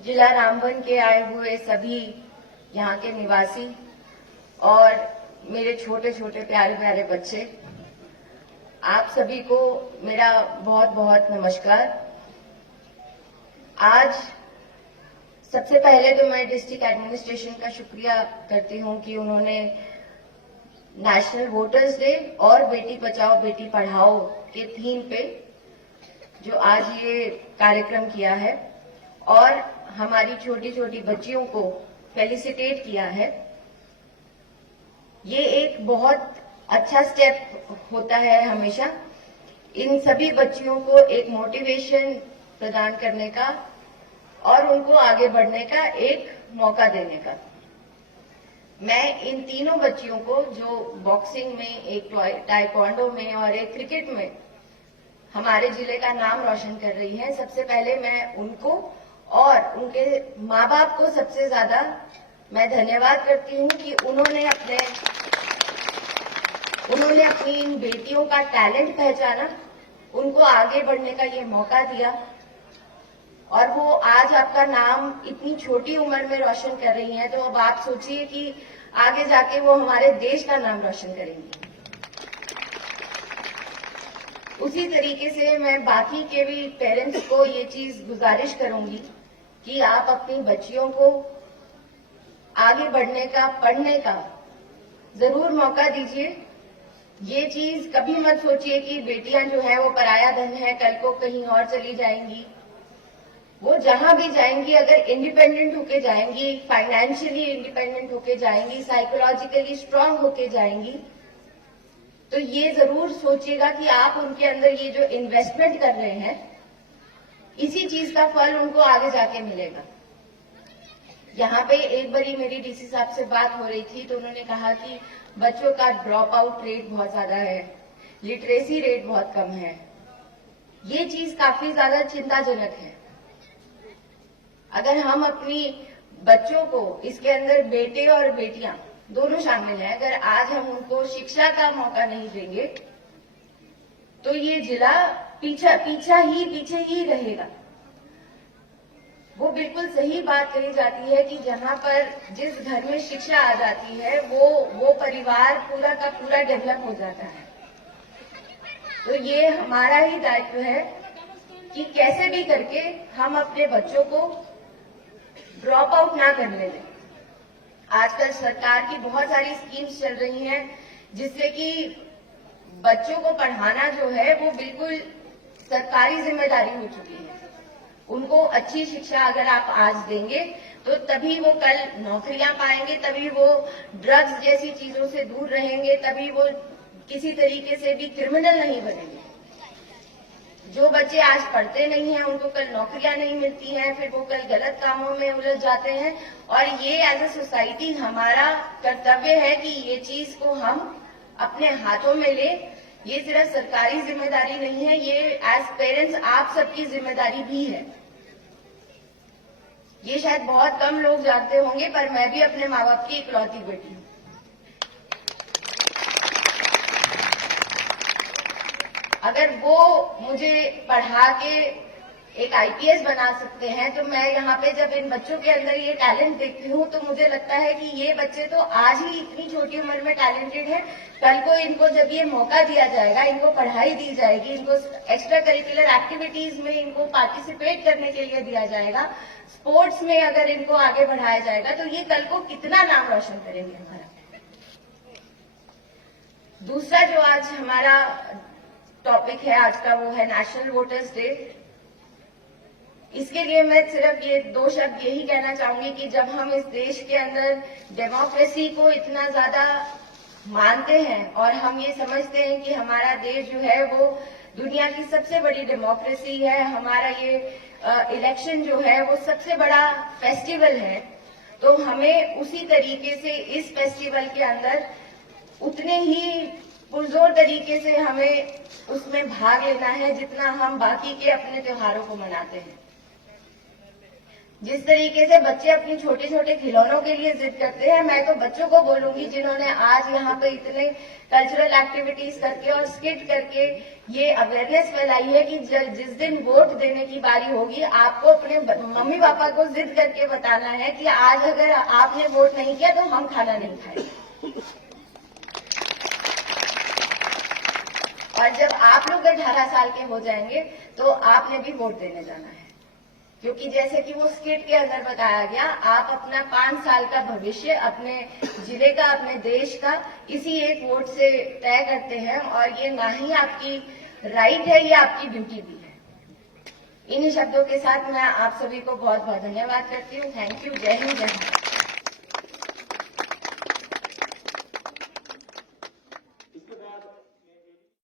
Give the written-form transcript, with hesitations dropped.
जिला रामबन के आए हुए सभी यहाँ के निवासी और मेरे छोटे छोटे प्यारे प्यारे बच्चे, आप सभी को मेरा बहुत बहुत नमस्कार। आज सबसे पहले तो मैं डिस्ट्रिक्ट एडमिनिस्ट्रेशन का शुक्रिया करती हूं कि उन्होंने नेशनल वोटर्स डे और बेटी बचाओ बेटी पढ़ाओ के थीम पे जो आज ये कार्यक्रम किया है और हमारी छोटी छोटी बच्चियों को फेलिसिटेट किया है। ये एक बहुत अच्छा स्टेप होता है हमेशा इन सभी बच्चियों को एक मोटिवेशन प्रदान करने का और उनको आगे बढ़ने का एक मौका देने का। मैं इन तीनों बच्चियों को जो बॉक्सिंग में, एक ताइक्वांडो में और एक क्रिकेट में हमारे जिले का नाम रोशन कर रही हैं, सबसे पहले मैं उनको और उनके माँ बाप को सबसे ज्यादा मैं धन्यवाद करती हूँ कि उन्होंने अपनी इन बेटियों का टैलेंट पहचाना, उनको आगे बढ़ने का ये मौका दिया और वो आज आपका नाम इतनी छोटी उम्र में रोशन कर रही हैं। तो अब आप सोचिए कि आगे जाके वो हमारे देश का नाम रोशन करेंगी। उसी तरीके से मैं बाकी के भी पेरेंट्स को ये चीज गुजारिश करूंगी कि आप अपनी बच्चियों को आगे बढ़ने का, पढ़ने का जरूर मौका दीजिए। ये चीज कभी मत सोचिए कि बेटियां जो है वो पराया धन है, कल को कहीं और चली जाएंगी। वो जहां भी जाएंगी अगर इंडिपेंडेंट होके जाएंगी, फाइनेंशियली इंडिपेंडेंट होके जाएंगी, साइकोलॉजिकली स्ट्रांग होके जाएंगी, तो ये जरूर सोचिएगा कि आप उनके अंदर ये जो इन्वेस्टमेंट कर रहे हैं, इसी चीज का फल उनको आगे जाके मिलेगा। यहाँ पे एक बारी मेरी डीसी साहब से बात हो रही थी तो उन्होंने कहा कि बच्चों का ड्रॉप आउट रेट बहुत ज्यादा है, लिटरेसी रेट बहुत कम है। ये चीज काफी ज्यादा चिंताजनक है। अगर हम अपनी बच्चों को, इसके अंदर बेटे और बेटियां दोनों शामिल हैं, अगर आज हम उनको शिक्षा का मौका नहीं देंगे तो ये जिला पीछे ही रहेगा। वो बिल्कुल सही बात कही जाती है कि जहां पर जिस घर में शिक्षा आ जाती है वो परिवार पूरा का पूरा डेवलप हो जाता है। तो ये हमारा ही दायित्व है कि कैसे भी करके हम अपने बच्चों को ड्रॉप आउट ना करने दें। आजकल सरकार की बहुत सारी स्कीम्स चल रही हैं जिससे कि बच्चों को पढ़ाना जो है वो बिल्कुल सरकारी जिम्मेदारी हो चुकी है। उनको अच्छी शिक्षा अगर आप आज देंगे तो तभी वो कल नौकरियां पाएंगे, तभी वो ड्रग्स जैसी चीजों से दूर रहेंगे, तभी वो किसी तरीके से भी क्रिमिनल नहीं बनेंगे। जो बच्चे आज पढ़ते नहीं हैं उनको कल नौकरियां नहीं मिलती हैं, फिर वो कल गलत कामों में उलझ जाते हैं। और ये एज ए सोसाइटी हमारा कर्तव्य है कि ये चीज को हम अपने हाथों में ले। ये सिर्फ सरकारी जिम्मेदारी नहीं है, ये एज पेरेंट्स आप सबकी जिम्मेदारी भी है। ये शायद बहुत कम लोग जानते होंगे पर मैं भी अपने माँ बाप की इकलौती बेटी हूँ। अगर वो मुझे पढ़ा के एक आईपीएस बना सकते हैं तो मैं यहाँ पे जब इन बच्चों के अंदर ये टैलेंट देखती हूँ तो मुझे लगता है कि ये बच्चे तो आज ही इतनी छोटी उम्र में टैलेंटेड हैं, कल को इनको जब ये मौका दिया जाएगा, इनको पढ़ाई दी जाएगी, इनको एक्स्ट्रा करिकुलर एक्टिविटीज में इनको पार्टिसिपेट करने के लिए दिया जाएगा, स्पोर्ट्स में अगर इनको आगे बढ़ाया जाएगा तो ये कल को कितना नाम रोशन करेंगे हमारा। दूसरा जो आज हमारा टॉपिक है आज का वो है नेशनल वोटर्स डे। इसके लिए मैं सिर्फ ये दो शब्द यही कहना चाहूंगी कि जब हम इस देश के अंदर डेमोक्रेसी को इतना ज्यादा मानते हैं और हम ये समझते हैं कि हमारा देश जो है वो दुनिया की सबसे बड़ी डेमोक्रेसी है, हमारा ये इलेक्शन जो है वो सबसे बड़ा फेस्टिवल है, तो हमें उसी तरीके से इस फेस्टिवल के अंदर उतने ही पुरजोर तरीके से हमें उसमें भाग लेना है जितना हम बाकी के अपने त्योहारों को मनाते हैं। जिस तरीके से बच्चे अपनी छोटे छोटे खिलौनों के लिए जिद करते हैं, मैं तो बच्चों को बोलूंगी जिन्होंने आज यहाँ पे इतने कल्चरल एक्टिविटीज करके और स्किट करके ये अवेयरनेस फैलाई है कि जिस दिन वोट देने की बारी होगी, आपको अपने मम्मी पापा को जिद करके बताना है कि आज अगर आपने वोट नहीं किया तो हम खाना नहीं खाएंगे। और जब आप लोग 18 साल के हो जाएंगे तो आपने भी वोट देने जाना है, क्योंकि जैसे कि वो स्किट के अंदर बताया गया, आप अपना 5 साल का भविष्य अपने जिले का, अपने देश का इसी एक वोट से तय करते हैं, और ये ना ही आपकी राइट है, ये आपकी ड्यूटी भी है। इन्हीं शब्दों के साथ मैं आप सभी को बहुत बहुत धन्यवाद करती हूँ। Thank you. जय हिंद, जय भारत।